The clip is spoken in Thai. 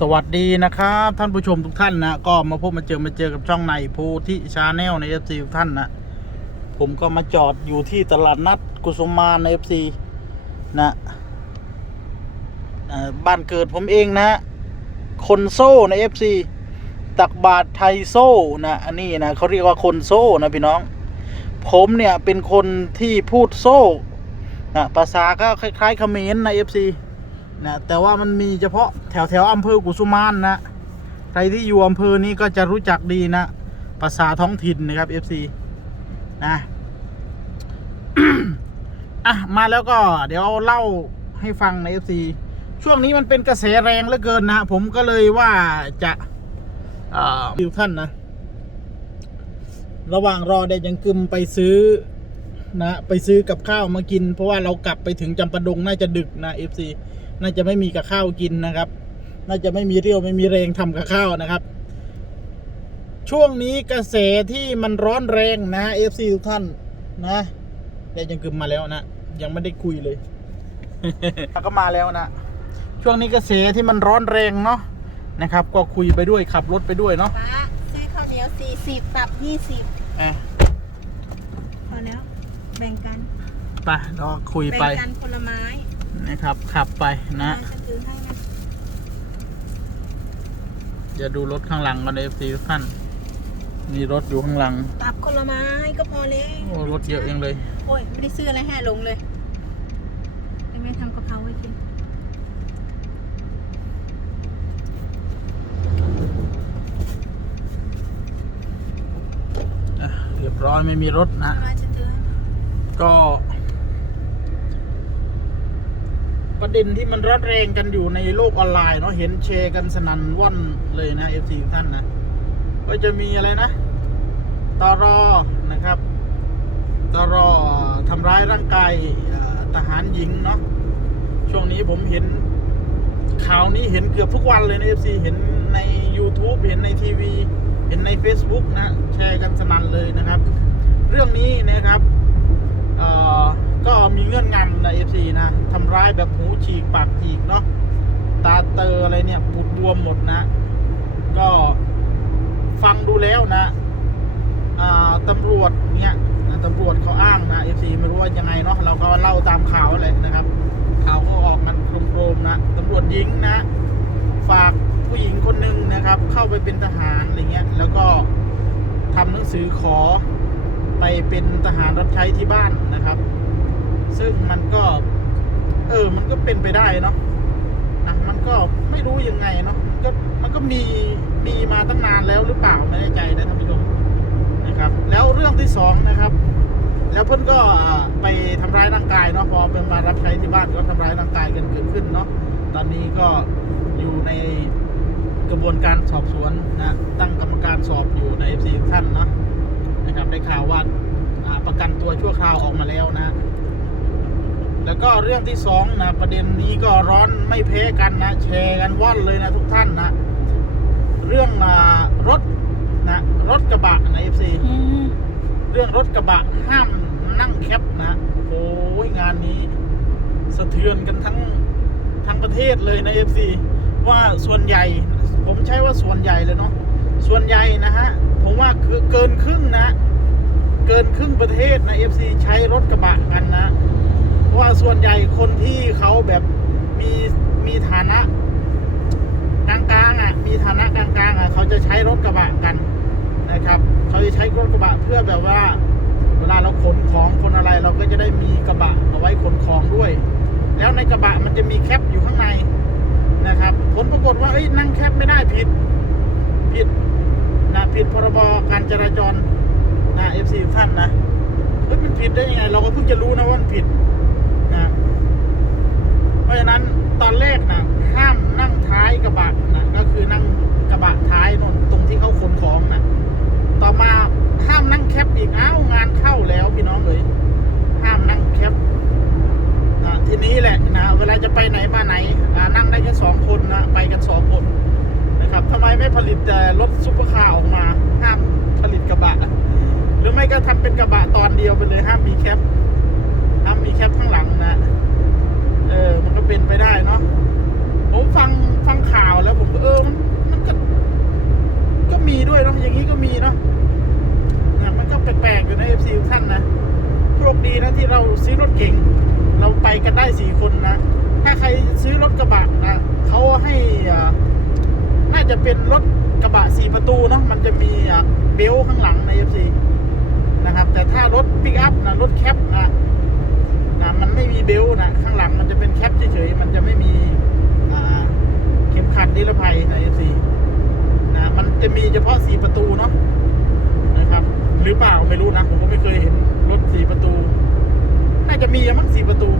สวัสดีนะครับ ท่านผู้ชมทุกท่านนะก็มาพบมาเจอมาเจอกับช่องในโพธิชาแนลในเอฟซีทุกท่านนะผมก็มาจอดอยู่ที่ตลาดนัดกุสุมานในเอฟซีนะบ้านเกิดผมเองนะ คนโซ่ในเอฟซีตักบาทไทยโซ่นะอันนี้นะเขาเรียกว่าคนโซ่นะพี่น้อง ผมเนี่ยเป็นคนที่พูดโซ่นะภาษาก็คล้ายๆเขมรในเอฟซี นะแต่ว่ามันมีเฉพาะแถวแถวอำเภอกุสุมานนะใครที่อยู่อำเภอนี้ก็จะรู้จักดีนะภาษาท้องถิ่นนะครับ FC นะอะมาแล้วก็เดี๋ยวเล่าให้ฟังใน FC ช่วงนี้มันเป็นกระแสแรงเหลือเกินนะผมก็เลยว่าจะดิวท่านนะ ระหว่างรอเดดยังกึมไปซื้อนะ ไปซื้อกับข้าวมากิน เพราะว่าเรากลับไปถึงจำปาดงน่าจะดึกนะ FC น่าจะไม่มีกับข้าวกินนะครับ น่าจะไม่มีเรี่ยวไม่มีแรงทำกับข้าวนะครับ ช่วงนี้กระแสที่มันร้อนแรงนะ FC ทุกท่านนะเดดยังกึมมาแล้วนะยังไม่ได้คุยเลยก็มาแล้วนะช่วงนี้กระแสที่มันร้อนแรงเนาะนะครับ ก็คุยไปด้วยขับรถไปด้วยเนาะป้าซื้อข้าวเหนียวสี่สิบตับยี่สิบอะพอแล้วแบ่งกันไปเราคุยแบ่งไปกันคนละไม้ นะครับ ขับไปนะมาฉันถือให้นะ อย่าดูรถข้างหลังกันเอฟซีทุกท่านมีรถอยู่ข้างหลัง ตับคนละไม้ก็พอแล้ว โอ้รถเยอะยังเลย โอ้ย ไม่ได้ซื้ออะไรให้ลงเลยไปแม่ทำกะเพราไว้กิน อะเรียบร้อยไม่มีรถนะ มาฉันถือให้ก็ ประเด็นที่มันร้อนแรงกันอยู่ในโลกออนไลน์เนาะเห็นแชร์กันสนั่นว่อนเลยนะเอฟซีท่านนะก็จะมีอะไรนะตอรอนะครับตอรอทำร้ายร่างกายทหารหญิงเนาะช่วงนี้ผมเห็นข่าวนี้เห็นเกือบทุกวันเลยนะเอฟซีเห็นใน YouTube เห็นในทีวีเห็นใน Facebook นะแชร์กันสนั่นเลยนะครับ เรื่องนี้นะครับเอ่อ ก็มีเงื่อนงำนะเอฟซีนะทำร้ายแบบหูฉีกปากฉีกเนาะตาเตออะไรเนี่ยปูดบวมหมดนะ ก็ฟังดูแล้วนะตำรวจเนี่ยตำรวจเขาอ้างนะเอฟซีไม่รู้ว่ายังไงเนาะเราก็เล่าตามข่าวแหละนะครับ ข่าวก็ออกมันโครมๆนะตำรวจหญิงนะ ฝากผู้หญิงคนหนึ่งนะครับ เข้าไปเป็นทหารอะไรเงี้ยแล้วก็ทำหนังสือขอไปเป็นทหารรับใช้ที่บ้านนะครับ ซึ่งมันก็ เออ มันก็เป็นไปได้เนาะนะมันก็ไม่รู้ยังไงเนาะมันก็มันก็มีมีมาตั้งนานแล้วหรือเปล่าไม่แน่ใจนะท่านผู้ชมนะครับ แล้วเรื่องที่สองนะครับ แล้วเพื่อนก็ไปทำร้ายร่างกายเนาะพอเป็นมารับใช้ที่บ้านก็ทำร้ายร่างกายกันเกิดขึ้นเนาะตอนนี้ก็อยู่ในกระบวนการสอบสวนนะตั้งกรรมการสอบอยู่ใน FC ท่านเนาะนะครับได้ข่าวว่าประกันตัวชั่วคราวออกมาแล้วนะ แล้วก็เรื่องที่สองนะประเด็นนี้ก็ร้อนไม่แพ้กันนะแชร์กันว่อนเลยนะทุกท่านนะเรื่องรถนะรถกระบะในเอฟซีเรื่องรถกระบะห้ามนั่งแคปนะโอ้ยงานนี้ สะเทือนกันทั้งทั้งประเทศเลยในเอฟซีว่าส่วนใหญ่ ผมใช้ว่าส่วนใหญ่เลยเนาะส่วนใหญ่นะฮะผมว่าคือเกินครึ่งนะ เกินครึ่งประเทศนะเอฟซีใช้รถกระบะกันนะ ว่าส่วนใหญ่คนที่เขาแบบมีมีฐานะกลางๆอะมีฐานะกลางๆอะเขาจะใช้รถกระบะกันนะครับ เขาจะใช้รถกระบะเพื่อแบบว่า เวลาเราขนของคนอะไรเราก็จะได้มีกระบะเอาไว้ขนของด้วย แล้วในกระบะมันจะมีแคปอยู่ข้างในนะครับ ผลปรากฏว่าเอ้ยนั่งแคปไม่ได้ผิดผิดนะผิดพรบการจราจรนะเอฟซีท่านนะเฮ้ยมันผิดได้ยังไง เราก็เพิ่งจะรู้นะว่ามันผิด นะเพราะฉะนั้นตอนแรกนะห้ามนั่งท้ายกระบะนะก็คือนั่งกระบะท้ายนนตรงที่เขาขนของนะต่อมาห้ามนั่งแคปอีกอ้าวงานเข้าแล้วพี่น้องเลยห้ามนั่งแคปนะทีนี้แหละนะเวลาจะไปไหนมาไหนนั่งได้แค่สองคนนะไปกันสองคนนะครับทำไมไม่ผลิตแต่รถซุปเปอร์คาร์ออกมาห้ามผลิตกระบะ หรือไม่ก็ทำเป็นกระบะตอนเดียวไปเลยห้ามมีแคป แคปข้างหลังนะ เออ มันก็เป็นไปได้เนาะ ผมฟังฟังข่าวแล้วผมก็เออ มันมันก็ ก็มีด้วยเนาะ อย่างนี้ก็มีเนาะนะมันก็แปลกๆอยู่ในเอฟซีทุกท่านนะ โชคดีนะที่เราซื้อรถเก่ง เราไปกันได้สี่คนนะ ถ้าใครซื้อรถกระบะนะเขาให้อ่าน่าจะเป็นรถกระบะสี่ประตูเนาะ มันจะมีเบลต์ข้างหลังในเอฟซีนะครับ แต่ถ้ารถปิกอัพนะรถแคปนะ นะมันไม่มีเบลต์นะข้างหลังมันจะเป็นแคปเฉยๆมันจะไม่มีเข็มขัดนิรภัยในเอฟซีนะมันจะมีเฉพาะสีประตูเนาะนะครับ หรือเปล่าไม่รู้นะผมก็ไม่เคยเห็นรถสีประตู น่าจะมีอะมั้งสีประตู